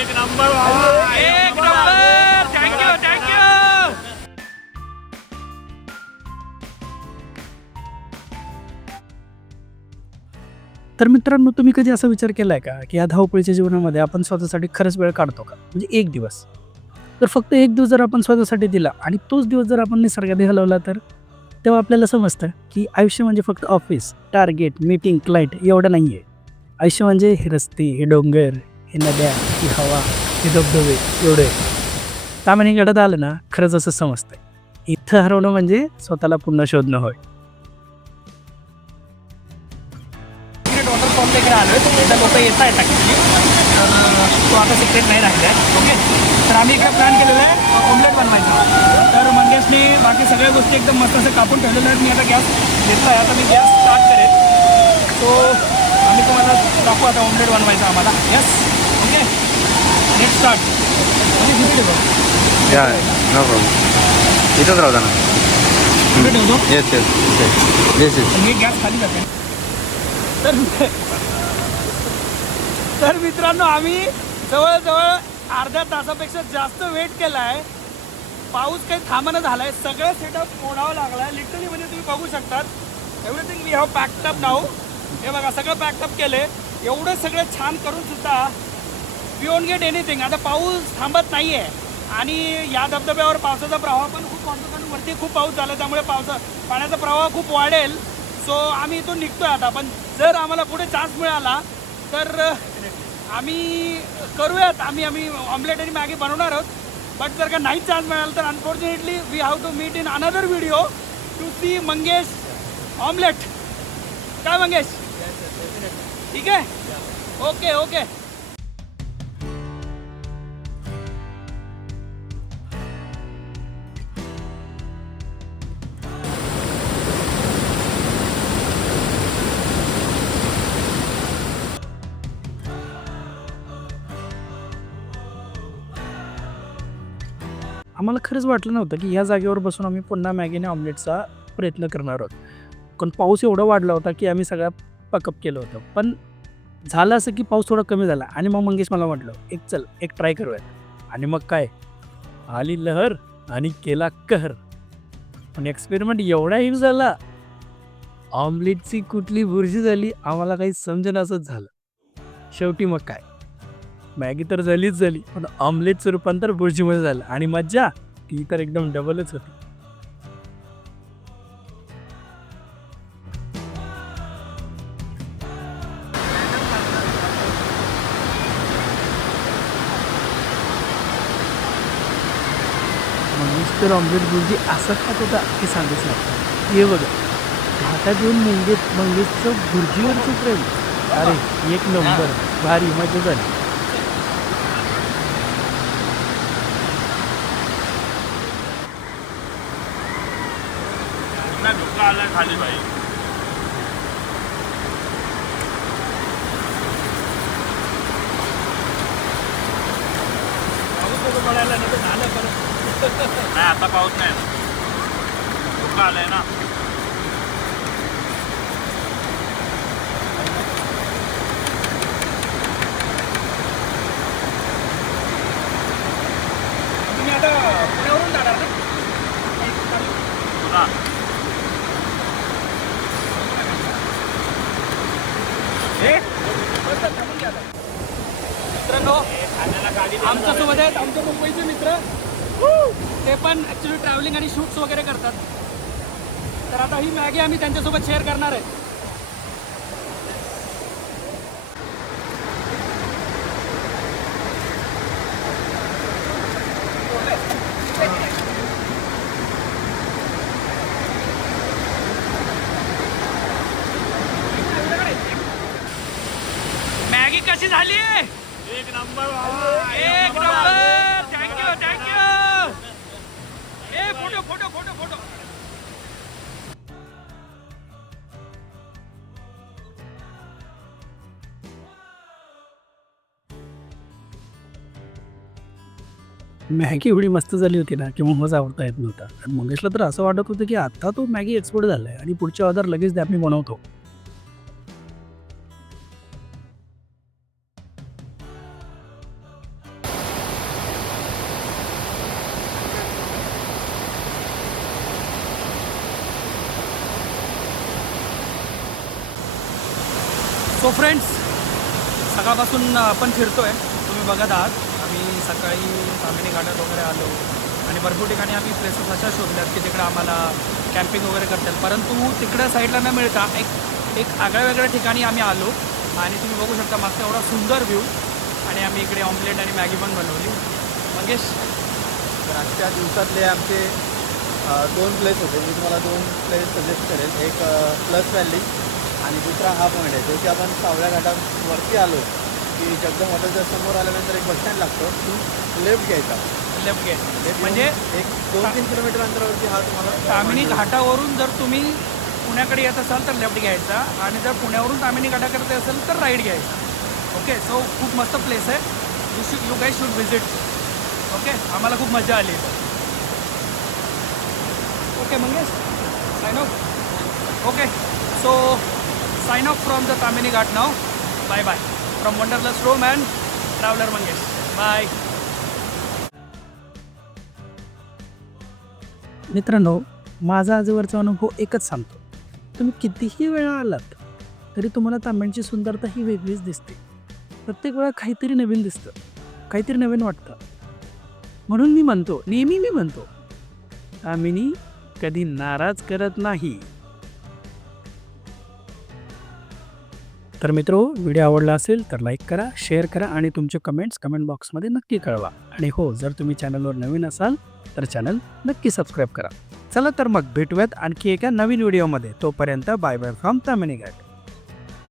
एक नंबर एक number. Thank you thank you तर मित्रांनो तुम्ही कधी असा विचार केला आहे का की या धावपळीच्या जीवनामध्ये आपण स्वतःसाठी खरंच वेळ काढतो का? म्हणजे एक दिवस. तर फक्त एक दिवस जर आपण स्वतःसाठी दिला आणि तोच दिवस जर आपण निसर्गात घालवला तर? तेव्हा आपल्याला समजतं की आयुष्य म्हणजे फक्त ऑफिस टार्गेट मीटिंग क्लायंट एवढं नाही आहे आयुष्य म्हणजे हे रस्ते हे डोंगर हे नद्या ही हवा हे धबधबे एवढे. आहे त्यामुळे घडत आलं ना खरंच असं समजतंय. इथं हरवणं म्हणजे स्वतःला पुन्हा शोधणं होय. सिक्रेट वॉटरफॉल वगैरे आलो आहे तर लोक येत आहेत ॲक्च्युली तर तो आता सिक्रेट नाही राहिला आहे ओके तर आम्ही इकडे प्लॅन केलेला आहे ऑमलेट बनवायचा. तर मंगेशने बाकी सगळ्या गोष्टी एकदम मस्त असं कापून ठेवलेल्या आहेत. मी आता गॅस घेतला आहे आता मी गॅस स्टार्ट करेन. तो आम्ही तुम्हाला दाखवू आता ऑमलेट बनवायचा आम्हाला. येस ओके नेक्स्ट स्टार्ट या नो प्रॉब्लेम इथंच राहता ना. ठेवतो येस येस येस येस मी गॅस खाली जाते. तर तर मित्रांनो आम्ही जवळजवळ अर्ध्या तासापेक्षा जास्त वेट केला आहे पाऊस काही थांबणं झाला आहे सगळं सेटअप मोडावं लागलं आहे लिटरली म्हणजे तुम्ही बघू शकतात. Everything we have pack up now हे बघा सगळं पॅकअप केले. एवढं सगळं छान करून सुद्धा वी ओन गेट एनिथिंग आता पाऊस थांबत नाही आहे आणि या धबधब्यावर पावसाचा प्रवाह पण खूप वाढतो कारण वरती खूप पाऊस झाला त्यामुळे पावसा पाण्याचा प्रवाह खूप वाढेल. सो आम्ही इथून निघतोय आता. पण जर आम्हाला कुठे चान्स मिळाला तर आम्ही करूयात. आम्ही आम्ही ऑमलेट आणि मॅगी बनवणार आहोत. बट जर का नाही चान्स मिळाला तर unfortunately we have to meet in another video to see Mangesh omelette काय मंगेश? ठीक आहे? Okay okay. आम्हाला खरंच वाटलं नव्हतं की ह्या जागेवर बसून आम्ही पुन्हा मॅगीने ऑमलेटचा प्रयत्न करणार आहोत. कारण पाऊस एवढा वाढला होता की आम्ही सगळा पकअप केलं होतं. पण झालं असं की पाऊस थोडा कमी झाला आणि मग मंगेश मला म्हटलं एक चल एक ट्राय करूयात. आणि मग काय? आली लहर आणि केला कहर. पण एक्सपेरिमेंट एवढा हिट झाला. ऑमलेटची कुठली बुरशी झाली आम्हाला काही समजेन असंच झालं. शेवटी मग काय? मॅगी तर झालीच झाली पण ऑमलेटचं रूपांतर बुरजीमध्ये झालं आणि मज्जा ती तर एकदम डबलच होती. मिस्टर ऑमलेट गुरुजी असं खात होता हे सांगूच नका. हे बघा हातात येऊन मंगे मंगेशचं बुर्जीवरचं प्रेम. अरे एक नंबर भारी मजा झाली. खाली भाई पाऊस नको पडायला नाही तर झालं परत नाही आता पाऊस नाही धोका आलाय ना तुम्ही आता पुण्यावरून जाणार ना पुन्हा हे. मित्रांनो आमच्यासोबत आहेत आमचे मुंबईचे मित्र. ते पण ॲक्च्युली ट्रॅव्हलिंग आणि शूट्स वगैरे करतात. तर आता ही मॅगी आम्ही त्यांच्यासोबत शेअर करणार आहे. मॅगी कशी झाली? एक नंबर मॅगी एवढी मस्त झाली होती ना किंवा मोमोज आवडता येत नव्हता. आणि मंगेशला तर असं वाटत होतं की आता तो मॅगी एक्सपोर्ट झाला आहे आणि पुढच्या ऑर्डर लगेच द्या आम्ही बनवतो. सो फ्रेंड्स सकाळपासून आपण फिरतोय. तुम्ही बघत आहात. आम्ही सकाळी तामिनी घाटात वगैरे आलो. आणि भरपूर ठिकाणी आम्ही प्लेसेस अशा शोधल्यात की तिकडे आम्हाला कॅम्पिंग वगैरे करतात. परंतु तिकडं साईडला न मिळता एक एक आगळ्या वेगळ्या ठिकाणी आम्ही आलो. आणि तुम्ही बघू शकता मागचा एवढा सुंदर व्ह्यू आणि आम्ही इकडे ऑमलेट आणि मॅगी पण बनवली. मंगेश? तर आजच्या दिवसातले आमचे दोन प्लेस होते. मी तुम्हाला दोन प्लेस सजेस्ट करेल. एक प्लस व्हॅली आणि दुसरा हा पॉईंट आहे. जो की आपण सावळ्या घाटावरती आलो. की जगदम हॉटेलच्या समोर आल्यानंतर एक बसस्टँड लागतो. तू लेफ्ट घ्यायचा. लेफ्ट Left म्हणजे एक दोन तीन किलोमीटर अंतरावरती हा तुम्हाला तामिनी घाटावरून जर तुम्ही पुण्याकडे येत असाल तर लेफ्ट घ्यायचा आणि जर पुण्यावरून तामिनी घाटाकडे असेल तर राईट घ्यायचा. ओके? सो खूप मस्त प्लेस आहे. You should you guy should visit okay? आम्हाला खूप मजा आली. Okay Mangesh? Sign off okay so sign off from the Tamhini Ghat now bye bye from wanderlust roam and traveller Mangesh bye मित्रांनो माझा आजवरचा अनुभव एकच सांगतो. तुम्ही कितीही वेळा आलात तरी तुम्हाला तांब्यांची सुंदरता ही वेगळीच दिसते. प्रत्येक वेळा काहीतरी नवीन दिसतं काहीतरी नवीन वाटतं. म्हणून मी म्हणतो नेहमी मी म्हणतो तामिनी कधी नाराज करत नाही. तर मित्रो व्हिडिओ आवडला असेल तर लाईक करा शेअर करा आणि तुमचे कमेंट्स कमेंट बॉक्समध्ये नक्की कळवा. आणि हो जर तुम्ही चॅनलवर नवीन असाल तर चॅनल नक्की सबस्क्राईब करा. चला तर मग भेटूयात आणखी एका नवीन व्हिडिओमध्ये. तोपर्यंत bye bye from Tamhini Ghat